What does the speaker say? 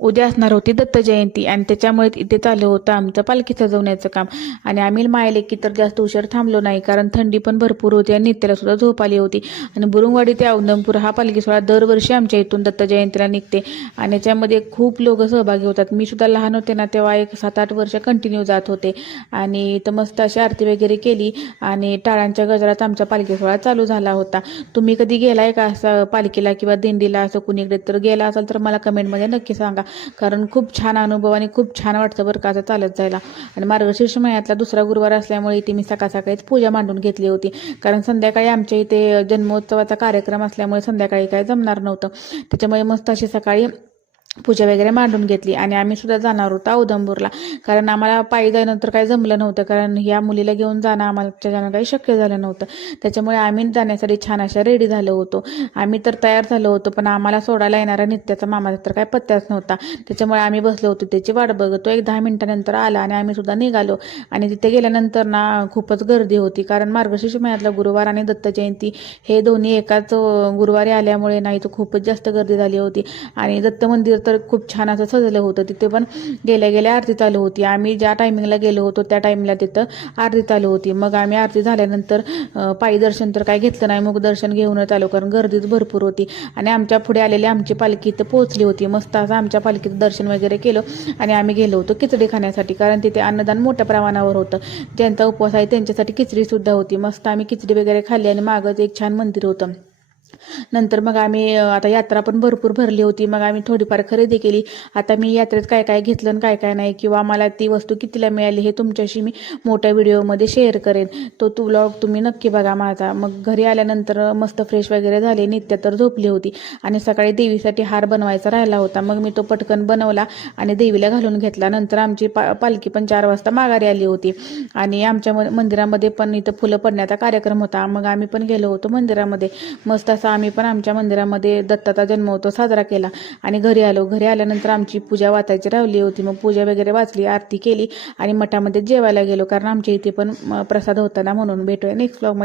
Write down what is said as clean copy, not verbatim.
उद्या असणार होती दत्त जयंती आणि त्याच्यामुळे इथे चालू होतं आमचं पालखी सजवण्याचं काम. आणि आम्ही मायलेकी तर जास्त उशीर थांबलो नाही, कारण थंडी पण भरपूर होती आणि नित्याला सुद्धा झोप आली होती. आणि बुरुंगवाडी ते औंधमपूर हा पालखी सोहळा दरवर्षी आमच्या इथून दत्त जयंतीला निघते आणि त्यामध्ये खूप लोक सहभागी होतात. मी सुद्धा लहान होते ना, तेव्हा एक 7-8 वर्ष कंटिन्यू जात होते. आणि इथं मस्त अशी आरती वगैरे केली आणि टाळांच्या गजरात आमचा पालखी सोहळा चालू झाला होता. तुम्ही कधी गेलाय का असं पालखीला किंवा दिंडीला असं कुणीकडे? तर गेला असाल तर मला कमेंटमध्ये नक्की सांगा, कारण खूप छान अनुभव आणि खूप छान वाटतं बरं का असं चालत जायला. आणि मार्गशीर्ष महिन्यातला दुसरा गुरुवार असल्यामुळे इथे मी सकाळ सकाळीच पूजा मांडून घेतली होती, कारण संध्याकाळी आमच्या इथे जन्मोत्सवाचा कार्यक्रम असल्यामुळे संध्याकाळी काय जमणार नव्हतं. त्याच्यामुळे मस्त अशी सकाळी पूजा वगैरे मांडून घेतली. आणि आम्ही सुद्धा जाणार होतो औदंबूरला, कारण आम्हाला पायी जाण्यानंतर काही जमलं नव्हतं, कारण ह्या मुलीला घेऊन जाणं आम्हाला जाणं काही शक्य झालं नव्हतं. त्याच्यामुळे आम्ही जाण्यासाठी छान अशा रेडी झालो होतो. आम्ही तर तयार झालो होतो, पण आम्हाला सोडायला येणारा नित्याचा मामाचा तर काय पत्त्याच नव्हता. त्याच्यामुळे आम्ही बसलो होतो त्याची वाट बघतो. एक 10 मिनिटानंतर आला आणि आम्ही सुद्धा निघालो. आणि तिथे गेल्यानंतर ना खूपच गर्दी होती, कारण मार्गशीर्ष महिन्यातला गुरुवार आणि दत्त जयंती हे दोन्ही एकाच गुरुवारी आल्यामुळे नाही तर खूपच जास्त गर्दी झाली होती. आणि दत्त मंदिर तर खूप छान असं सजलं होतं. तिथे पण गेल्या गेल्या आरती चालू होती. आम्ही ज्या टायमिंगला गेलो होतो त्या टायमिंगला तिथं आरती चालू होती. मग आम्ही आरती झाल्यानंतर पायी दर्शन तर काय घेतलं नाही, मग दर्शन घेऊनच आलो, कारण गर्दीच भरपूर होती. आणि आमच्या पुढे आलेली आमची पालखी इथं पोहोचली होती. मस्त असं आमच्या पालखीचं दर्शन वगैरे केलं आणि आम्ही गेलो होतो खिचडी खाण्यासाठी, कारण तिथे अन्नदान मोठ्या प्रमाणावर होतं. ज्यांचा उपवास आहे त्यांच्यासाठी खिचडी सुद्धा होती. मस्त आम्ही खिचडी वगैरे खाल्ली आणि मागच एक छान मंदिर होतं. नंतर मग आम्ही आता यात्रा पण भरपूर भरली होती, मग आम्ही थोडीफार खरेदी केली. आता मी यात्रेत काय काय घेतलं आणि काय काय नाही, किंवा मला ती वस्तू कितीला मिळाली हे तुमच्याशी मी मोठ्या व्हिडिओमध्ये शेअर करेन. तो व्लॉग तुम्ही नक्की बघा माझा. मग घरी आल्यानंतर मस्त फ्रेश वगैरे झाले. नित्या तर झोपली होती आणि सकाळी देवीसाठी हार बनवायचा राहिला होता. मग मी तो पटकन बनवला आणि देवीला घालून घेतला. नंतर आमची पालखी पण 4 वाजता माघारी आली होती. आणि आमच्या मंदिरामध्ये पण इथं फुलं पडण्याचा कार्यक्रम होता. मग आम्ही पण गेलो होतो मंदिरामध्ये. मस्त असं आम्ही पण आमच्या मंदिरामध्ये दत्ताचा जन्मोत्सव साजरा केला आणि घरी आलो. घरी आल्यानंतर आमची पूजा वाचायची राहिली होती. मग पूजा वगैरे वाचली, आरती केली आणि मठामध्ये जेवायला गेलो, कारण आमच्या इथे पण प्रसाद होता ना. म्हणून भेटूया नेक्स्ट व्लॉगमध्ये.